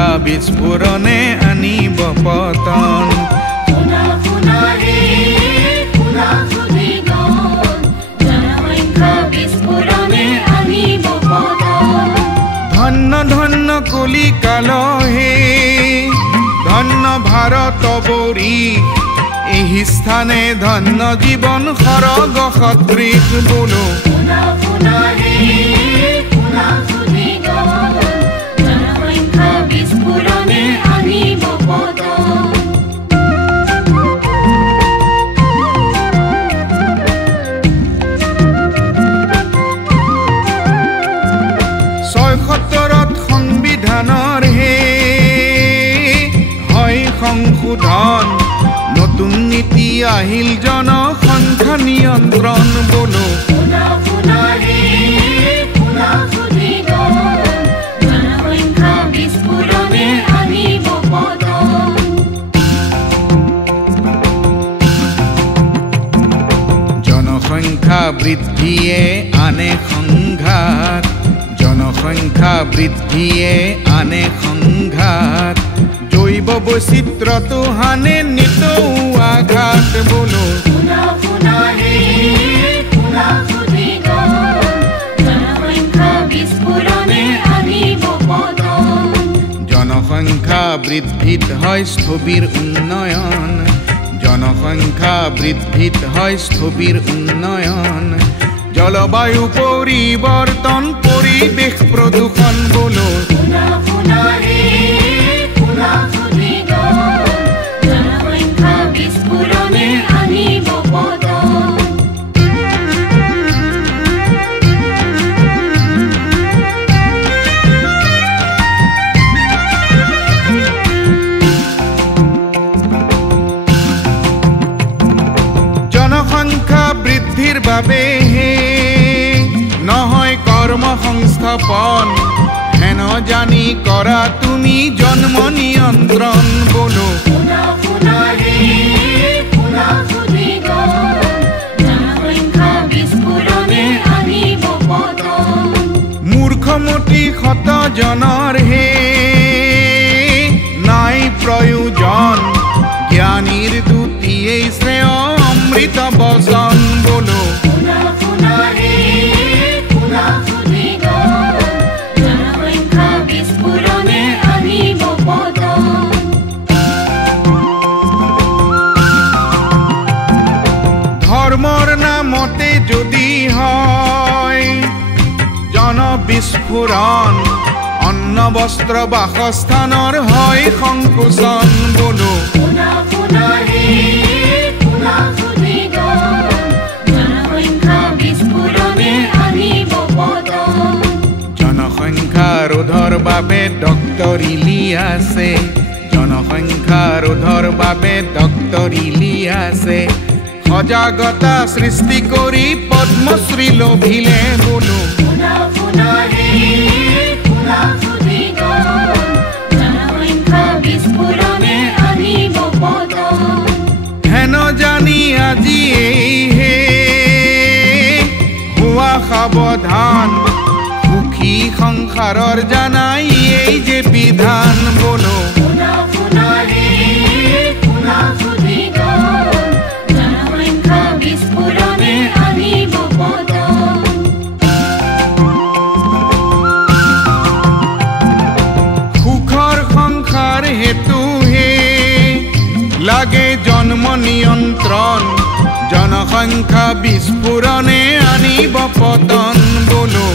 জনসংখ্যা বিস্ফোৰণে আনিব পতন ধন্য ধন্য কলিকাল হে ধন্য ভাৰত বৰী এই স্থানে ধন্য জীবন খৰগ সদৃশ বোলো সংবিধানৰ হে হয় সংশোধন নতুন নীতি আহিল জনসংখ্যা নিয়ন্ত্ৰণ বোলো জনসংখ্যা বৃদ্ধিয়ে আনে সংঘাত জনসংখ্যা বৃদ্ধিয়ে আনে সংঘাত জৈব বৈচিত্ৰ্যটো হানে নিতৌ আঘাত বোলো জনসংখ্যা বৃদ্ধিত হয় স্থবিৰ উন্নয়ন জনসংখ্যা বৃদ্ধিত হয় স্থবিৰ উন্নয়ন জলবায়ু পৰিৱৰ্তন পৰিৱেশ প্ৰদূষণ বোলো জনসংখ্যা বৃদ্ধিৰ বাবে নহয় কৰ্মসংস্থাপন হেন জানি কৰা তুমি জন্ম নিয়ন্ত্ৰণ বোলো মূৰ্খমতি শতজনৰ হে নাই প্ৰয়োজন জ্ঞানীৰ দুটিয়েই শ্ৰেয় অমৃত বচন বোলো ধৰ্মৰ নামতে যদি হয় জন বিস্ফোৰণ অন্ন বস্ত্ৰ বাসস্থানৰ হয় সংকোচন বোলো জনসংখ্যা ৰোধৰ বাবে ডক্টৰ ইলিয়াছে জনসংখ্যা ৰোধৰ বাবে ডক্টৰ ইলিয়াছে সজাগতা সৃষ্টি কৰি পদ্মশ্ৰী লভিলে বোলো হেন জানি আজি হে হোৱা সাৱধান সুখী সংসাৰৰ জানাই এই যে বিধান বোলো সুখৰ সংসাৰ হেতু হে লাগে জন্ম নিয়ন্ত্ৰণ জনসংখ্যা বিস্ফোৰণে আনিব পতন বোলো